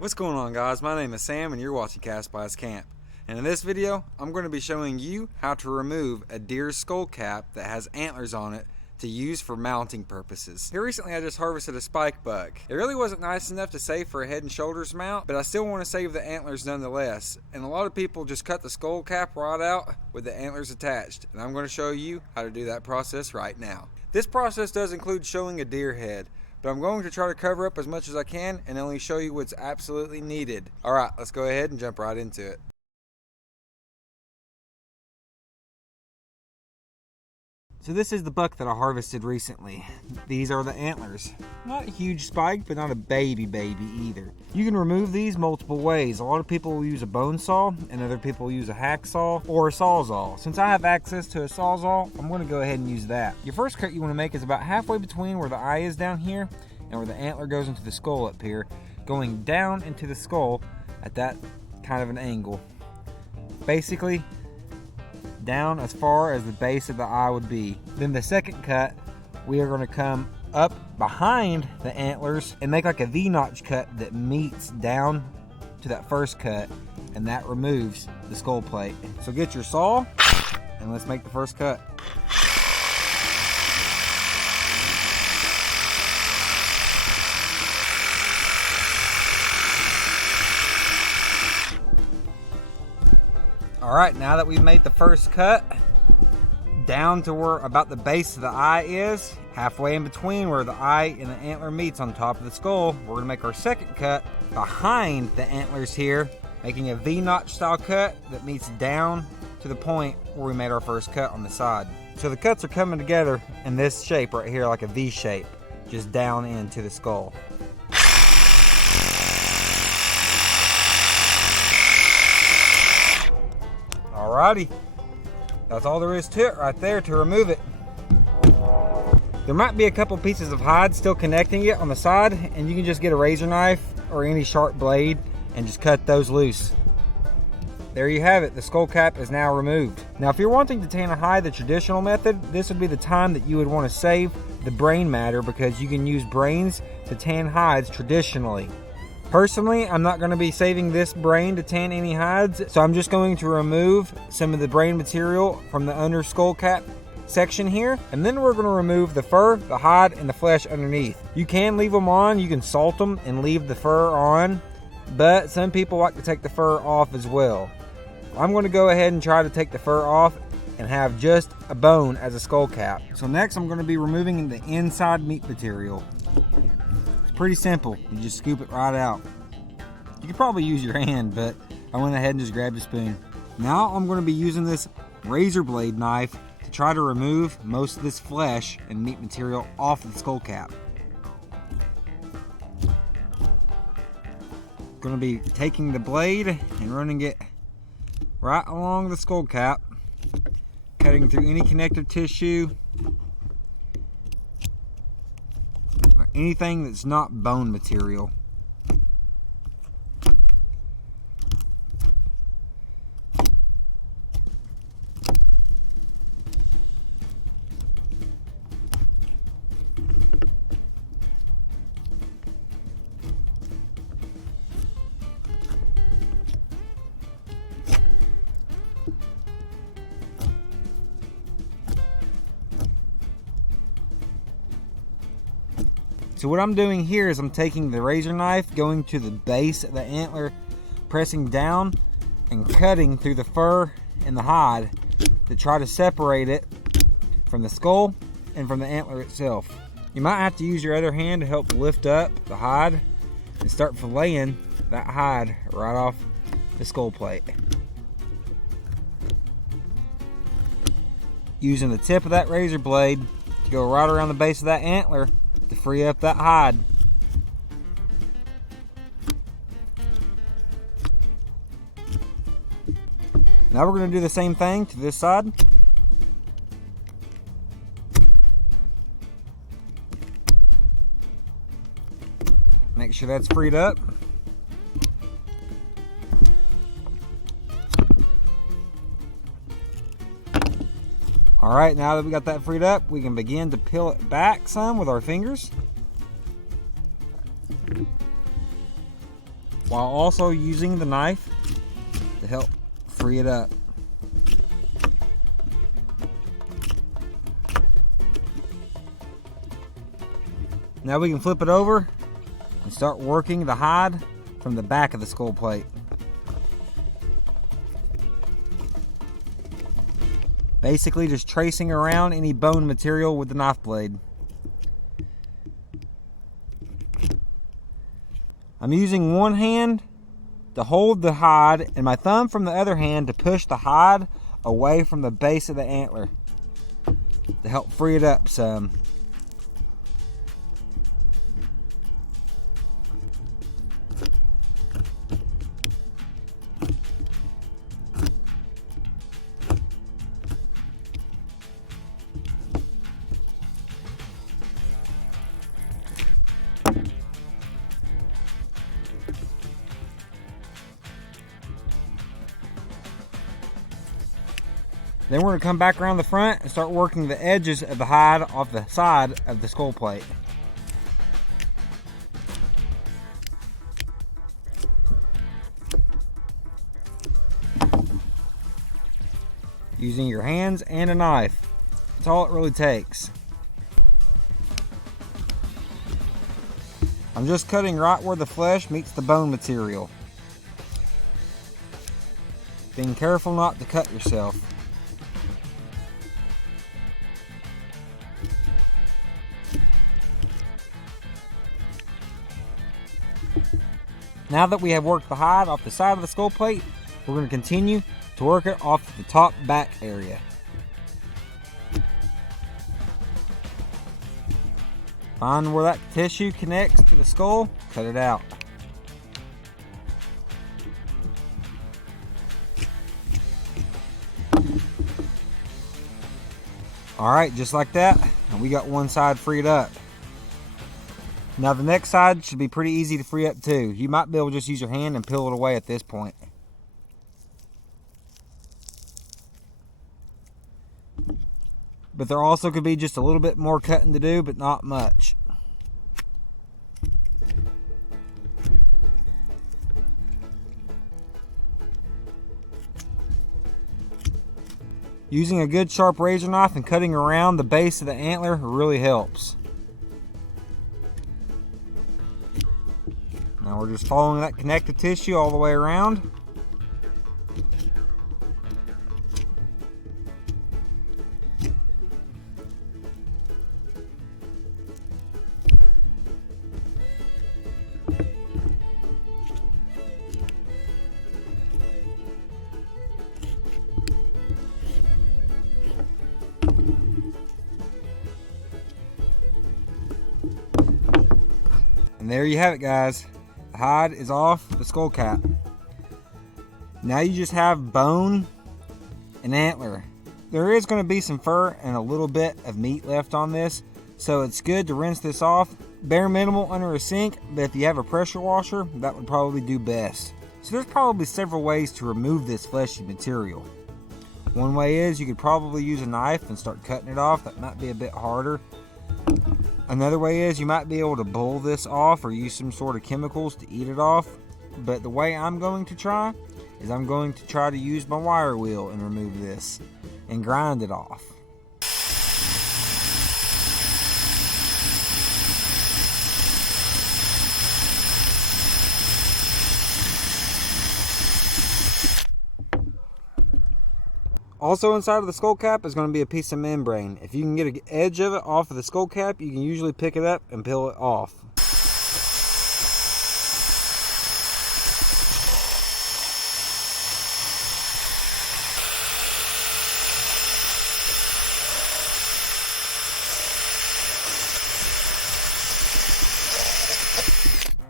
What's going on, guys? My name is Sam and you're watching Castbias Camp. And in this video, I'm going to be showing you how to remove a deer's skull cap that has antlers on it to use for mounting purposes. Here recently I just harvested a spike buck. It really wasn't nice enough to save for a head and shoulders mount, but I still want to save the antlers nonetheless. And a lot of people just cut the skull cap right out with the antlers attached. And I'm going to show you how to do that process right now. This process does include showing a deer head, but I'm going to try to cover up as much as I can and only show you what's absolutely needed. Alright, let's go ahead and jump right into it. So this is the buck that I harvested recently. These are the antlers. Not a huge spike, but not a baby either. You can remove these multiple ways. A lot of people will use a bone saw, and other people will use a hacksaw or a sawzall. Since I have access to a sawzall, I'm going to go ahead and use that. Your first cut you want to make is about halfway between where the eye is down here and where the antler goes into the skull up here, going down into the skull at that kind of an angle. Basically, down as far as the base of the eye would be. Then the second cut, we are going to come up behind the antlers and make like a V-notch cut that meets down to that first cut, and that removes the skull plate. So get your saw and let's make the first cut. Alright, now that we've made the first cut down to where about the base of the eye is, halfway in between where the eye and the antler meets on top of the skull, we're going to make our second cut behind the antlers here, making a V-notch style cut that meets down to the point where we made our first cut on the side. So the cuts are coming together in this shape right here, like a V shape, just down into the skull. Alrighty, that's all there is to it right there to remove it. There might be a couple pieces of hide still connecting it on the side, and you can just get a razor knife or any sharp blade and just cut those loose. There you have it, the skull cap is now removed. Now if you're wanting to tan a hide the traditional method, this would be the time that you would want to save the brain matter, because you can use brains to tan hides traditionally. Personally, I'm not going to be saving this brain to tan any hides, so I'm just going to remove some of the brain material from the under skull cap section here, and then we're going to remove the fur, the hide, and the flesh underneath. You can leave them on, you can salt them and leave the fur on, but some people like to take the fur off as well. I'm going to go ahead and try to take the fur off and have just a bone as a skull cap. So next I'm going to be removing the inside meat material. Pretty simple, you just scoop it right out. You could probably use your hand, but I went ahead and just grabbed a spoon. Now I'm going to be using this razor blade knife to try to remove most of this flesh and meat material off of the skull cap. Going to be taking the blade and running it right along the skull cap, cutting through any connective tissue, anything that's not bone material. So what I'm doing here is I'm taking the razor knife, going to the base of the antler, pressing down and cutting through the fur and the hide to try to separate it from the skull and from the antler itself. You might have to use your other hand to help lift up the hide and start filleting that hide right off the skull plate. Using the tip of that razor blade to go right around the base of that antler to free up that hide. Now we're going to do the same thing to this side. Make sure that's freed up. All right, now that we got that freed up, we can begin to peel it back some with our fingers. while also using the knife to help free it up. Now we can flip it over and start working the hide from the back of the skull plate. Basically just tracing around any bone material with the knife blade. I'm using one hand to hold the hide and my thumb from the other hand to push the hide away from the base of the antler to help free it up some. Then we're going to come back around the front and start working the edges of the hide off the side of the skull plate. Using your hands and a knife. That's all it really takes. I'm just cutting right where the flesh meets the bone material. Being careful not to cut yourself. Now that we have worked the hide off the side of the skull plate, we're going to continue to work it off the top back area. Find where that tissue connects to the skull, cut it out. Alright, just like that, and we got one side freed up. Now the next side should be pretty easy to free up too. You might be able to just use your hand and peel it away at this point. But there also could be just a little bit more cutting to do, but not much. Using a good sharp razor knife and cutting around the base of the antler really helps. Now we're just following that connective tissue all the way around. And there you have it, guys. The hide is off the skull cap. Now you just have bone and antler. There is going to be some fur and a little bit of meat left on this, so it's good to rinse this off. Bare minimal under a sink, but if you have a pressure washer, that would probably do best. So there's probably several ways to remove this fleshy material. One way is you could probably use a knife and start cutting it off. That might be a bit harder. Another way is you might be able to boil this off or use some sort of chemicals to eat it off. But the way I'm going to try is I'm going to try to use my wire wheel and remove this and grind it off. Also inside of the skull cap is going to be a piece of membrane. If you can get an edge of it off of the skull cap, you can usually pick it up and peel it off.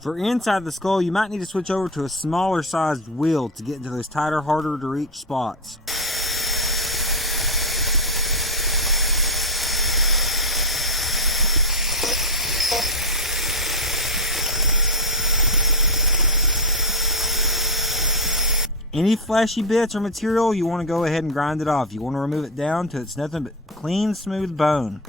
For inside the skull, you might need to switch over to a smaller sized wheel to get into those tighter, harder to reach spots. Any fleshy bits or material, you want to go ahead and grind it off. You want to remove it down till it's nothing but clean, smooth bone.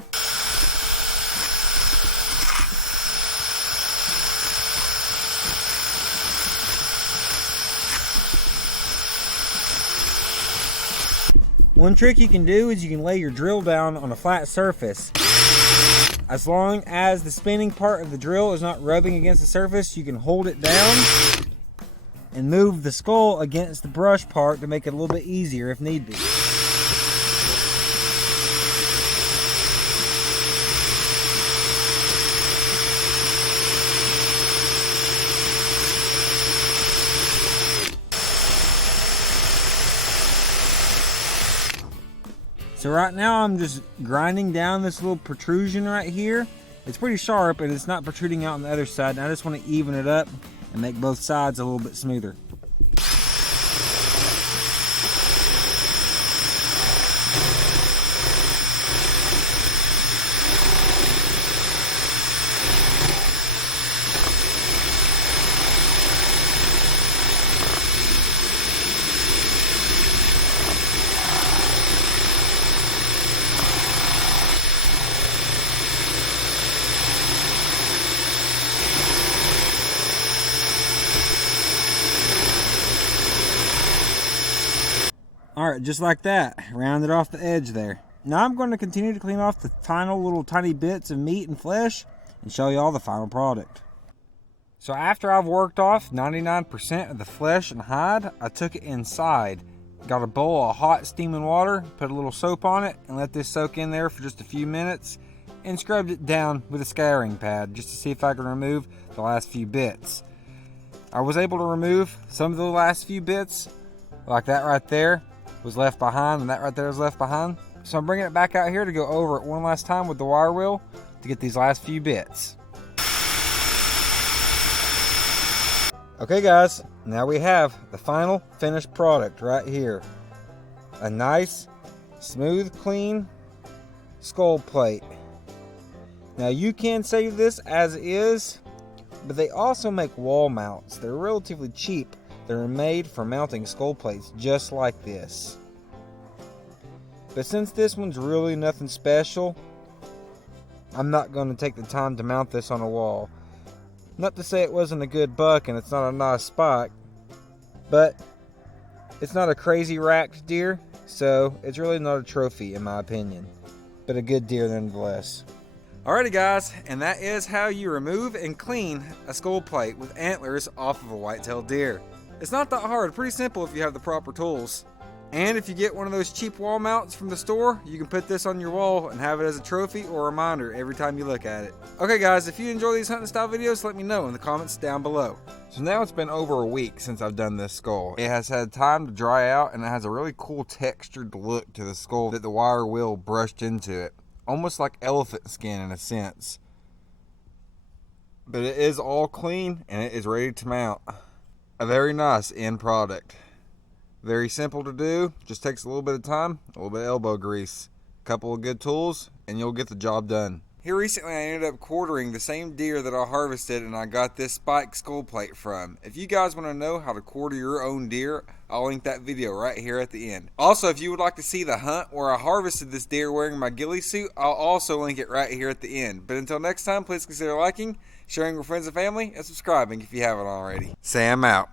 One trick you can do is you can lay your drill down on a flat surface. As long as the spinning part of the drill is not rubbing against the surface, you can hold it down and move the skull against the brush part to make it a little bit easier if need be. So right now I'm just grinding down this little protrusion right here. It's pretty sharp and it's not protruding out on the other side. And I just want to even it up and make both sides a little bit smoother. Alright, just like that, rounded off the edge there. Now I'm going to continue to clean off the final little tiny bits of meat and flesh and show you all the final product. So after I've worked off 99% of the flesh and hide, I took it inside. Got a bowl of hot steaming water, put a little soap on it, and let this soak in there for just a few minutes, and scrubbed it down with a scouring pad just to see if I could remove the last few bits. I was able to remove some of the last few bits, like that right there was left behind, and that right there was left behind. So I'm bringing it back out here to go over it one last time with the wire wheel to get these last few bits. Okay guys, now we have the final finished product right here. A nice, smooth, clean skull plate. Now you can save this as is, but they also make wall mounts. They're relatively cheap. They're made for mounting skull plates just like this. But since this one's really nothing special, I'm not going to take the time to mount this on a wall. Not to say it wasn't a good buck and it's not a nice spot, but it's not a crazy racked deer, so it's really not a trophy in my opinion, but a good deer nonetheless. Alrighty guys, and that is how you remove and clean a skull plate with antlers off of a white-tailed deer. It's not that hard, pretty simple if you have the proper tools. And if you get one of those cheap wall mounts from the store, you can put this on your wall and have it as a trophy or a reminder every time you look at it. Okay guys, if you enjoy these hunting style videos, let me know in the comments down below. So now it's been over a week since I've done this skull. It has had time to dry out and it has a really cool textured look to the skull that the wire wheel brushed into it. Almost like elephant skin in a sense. But it is all clean and it is ready to mount. A very nice end product. Very simple to do, just takes a little bit of time, a little bit of elbow grease, a couple of good tools, and you'll get the job done. Here recently I ended up quartering the same deer that I harvested and I got this spike skull plate from. If you guys want to know how to quarter your own deer, I'll link that video right here at the end. Also, if you would like to see the hunt where I harvested this deer wearing my ghillie suit, I'll also link it right here at the end. But until next time, please consider liking, sharing with friends and family, and subscribing if you haven't already. Sam out.